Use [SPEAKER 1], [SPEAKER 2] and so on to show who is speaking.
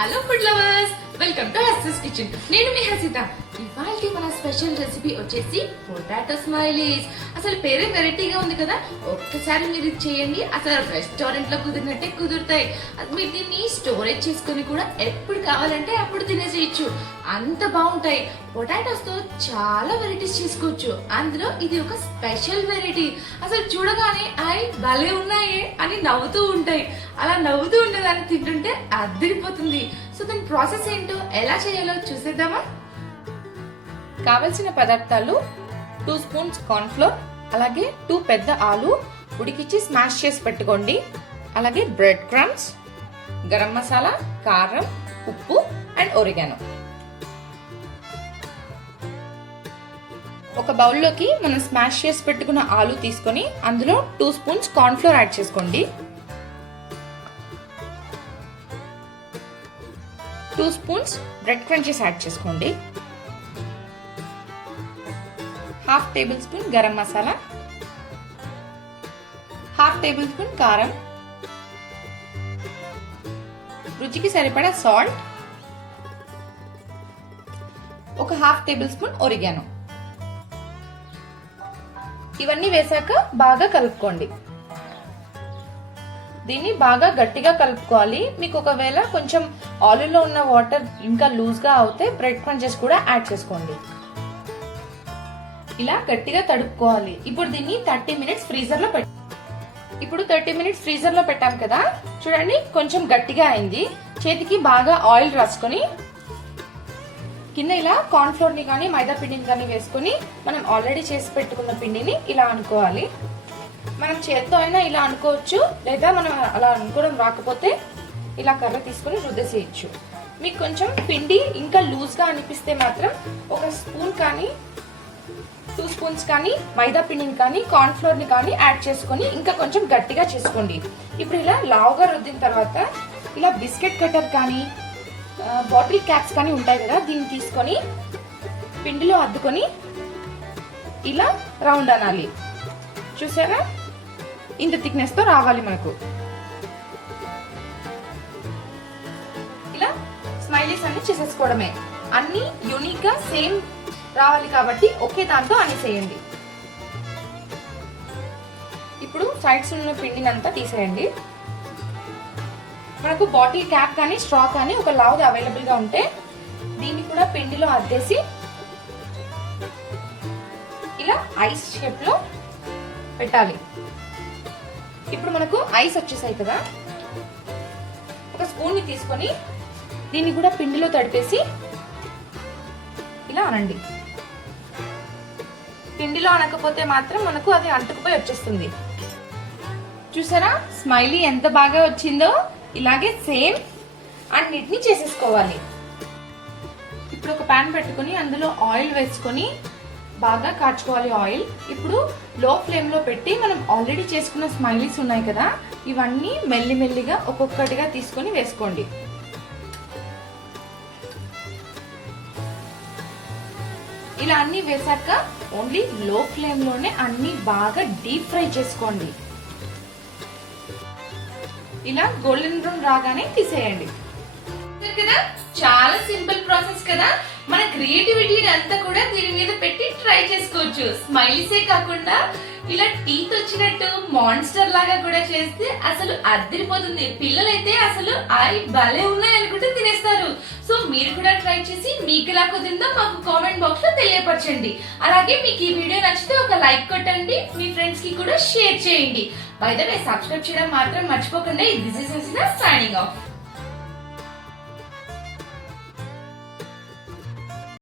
[SPEAKER 1] hello food lovers welcome to హర్సస్ kitchen నేను మీ హసిత ఇవాళ మన స్పెషల్ రెసిపీ వచ్చేసి పొటాటో స్మైలీస్. అసలు పేరే వెరైటీగా ఉంది కదా? ఒక్కసారి మీరు ఇది చేయండి. అసలు రెస్టారెంట్లో కుదిరినట్టే కుదురుతాయి. మీరు దీన్ని స్టోరేజ్ చేసుకొని కూడా ఎప్పుడు కావాలంటే అప్పుడు తినేసేయచ్చు. అంత బాగుంటాయి. పొటాటోస్తో చాలా వెరైటీస్ చేసుకోవచ్చు. అందులో ఇది ఒక స్పెషల్ వెరైటీ. అసలు చూడగానే అయ్ భలే ఉన్నాయే అని నవ్వుతూ ఉంటాయి. అలా నవ్వుతూ ఉండేదాన్ని తింటుంటే అద్దరిపోతుంది సో దాని ప్రాసెస్ ఏంటో ఎలా చేయాలో చూసేద్దామా?
[SPEAKER 2] కావలసిన పదార్థాలు టూ స్పూన్స్ కార్న్ఫ్లోర్ అలాగే టూ పెద్ద ఆలు ఉడికిచ్చి స్మాష్ చేసి పెట్టుకోండి. అలాగే బ్రెడ్ క్రమ్స్ గరం మసాలా కారం ఉప్పు అండ్ ఒరిగానో ఒక బౌల్లోకి మనం స్మాష్ చేసి పెట్టుకున్న ఆలు తీసుకొని అందులో టూ స్పూన్స్ కార్న్ఫ్లోర్ యాడ్ చేసుకోండి. Two spoons bread crunches add చేసుకోండి. Half tablespoon garam masala half tablespoon కారం రుచికి సరిపడా సాల్ట్ ఒక హాఫ్ టేబుల్ స్పూన్ ఒరిగాను. ఇవన్నీ వేసాక బాగా కలుపుకోండి. దీన్ని బాగా గట్టిగా కలుపుకోవాలి. మీకు ఒకవేళ కొంచెం ఆయిల్లో ఉన్న వాటర్ ఇంకా లూజ్గా అవుతే బ్రెడ్ క్రంచెస్ కూడా యాడ్ చేసుకోండి. ఇలా గట్టిగా తడుపుకోవాలి ఇప్పుడు దీన్ని థర్టీ మినిట్స్ ఫ్రీజర్లో పెట్ ఇప్పుడు థర్టీ మినిట్స్ ఫ్రీజర్లో పెట్టాం కదా? చూడండి కొంచెం గట్టిగా అయింది. చేతికి బాగా ఆయిల్ రాసుకొని కింద ఇలా కార్న్ ఫ్లోర్ని కానీ మైదా పిండిని కానీ వేసుకొని మనం ఆల్రెడీ చేసి పెట్టుకున్న పిండిని ఇలా అనుకోవాలి. మనం చేత్తో అయినా ఇలా అనుకోవచ్చు లేదా మనం అలా అనుకోవడం రాకపోతే ఇలా కర్ర తీసుకొని రుద్దేసేయచ్చు మీకు కొంచెం పిండి ఇంకా లూజ్గా అనిపిస్తే మాత్రం ఒక స్పూన్ కానీ టూ స్పూన్స్ కానీ మైదా పిండిని కానీ కార్న్ ఫ్లోర్ని కానీ యాడ్ చేసుకొని ఇంకా కొంచెం గట్టిగా చేసుకోండి. ఇప్పుడు ఇలా లావుగా రుద్దిన తర్వాత ఇలా బిస్కెట్ కట్టర్ కానీ బాటిల్ క్యాప్స్ కానీ ఉంటాయి కదా దీన్ని తీసుకొని పిండిలో అద్దుకొని ఇలా రౌండ్ అనాలి. చూసారా? ఇంత థిక్నెస్తో రావాలి మనకు. ఇలా స్మైలీస్ అన్ని చేసేసుకోవడమే. అన్ని యూనిక్గా సేమ్ రావాలి కాబట్టి ఒకే దాంతో అనేసేయండి ఇప్పుడు సైడ్స్ ఉన్న పిండిని అంతా తీసేయండి. మనకు బాటిల్ క్యాప్ కానీ స్ట్రా కానీ ఒక లావుది అవైలబుల్గా ఉంటే దీన్ని కూడా పిండిలో అద్దేసి ఇలా ఐస్ షేప్లో పెట్టాలి. ఇప్పుడు మనకు ఐస్ వచ్చేసాయి కదా. ఒక స్పూన్ని తీసుకొని దీన్ని కూడా పిండిలో తడిపేసి ఇలా అనండి. పిండిలో అనకపోతే మాత్రం మనకు అది అంటుకుపోయి వచ్చేస్తుంది. చూసారా? స్మైలీ ఎంత బాగా వచ్చిందో? ఇలాగే సేమ్ అన్నిటిని చేసేసుకోవాలి. ఇప్పుడు ఒక ప్యాన్ పెట్టుకొని అందులో ఆయిల్ వేసుకొని బాగా కాచుకోవాలి ఆయిల్. ఇప్పుడు లో ఫ్లేమ్లో పెట్టి మనం ఆల్రెడీ చేసుకున్న స్మైలీస్ ఉన్నాయి కదా? ఇవన్నీ మెల్లిమెల్లిగా ఒక్కొక్కటిగా తీసుకొని వేసుకోండి. ఇలా అన్ని వేసాక ఓన్లీ లో ఫ్లేమ్లోనే అన్ని బాగా డీప్ ఫ్రై చేసుకోండి. ఇలా గోల్డెన్ బ్రౌన్ రాగానే తీసేయండి.
[SPEAKER 1] కదా? చాలా సింపుల్ ప్రాసెస్ కదా? మన క్రియేటివిటీ అంతా కూడా దీని మీద పెట్టి ట్రై చేసుకోవచ్చు. స్మైలీసే కాకుండా ఇలా టీత్ వచ్చినట్టు మాన్స్టర్ లాగా కూడా చేస్తే అసలు అద్దరిపోతుంది పిల్లలైతే అసలు ఐ భలే ఉన్నాయి అనుకుంటే తినేస్తారు. సో మీరు కూడా ట్రై చేసి మీకు ఎలా కుదిరిందో మాకు కామెంట్ బాక్స్లో తెలియపరచండి. అలాగే మీకు ఈ వీడియో నచ్చితే ఒక లైక్ కొట్టండి మీ ఫ్రెండ్స్కి కూడా షేర్ చేయండి. బై ద వే సబ్స్క్రైబ్ చేయడం మాత్రం మర్చిపోకుండా దిస్ ఇస్ సైనింగ్ ఆఫ్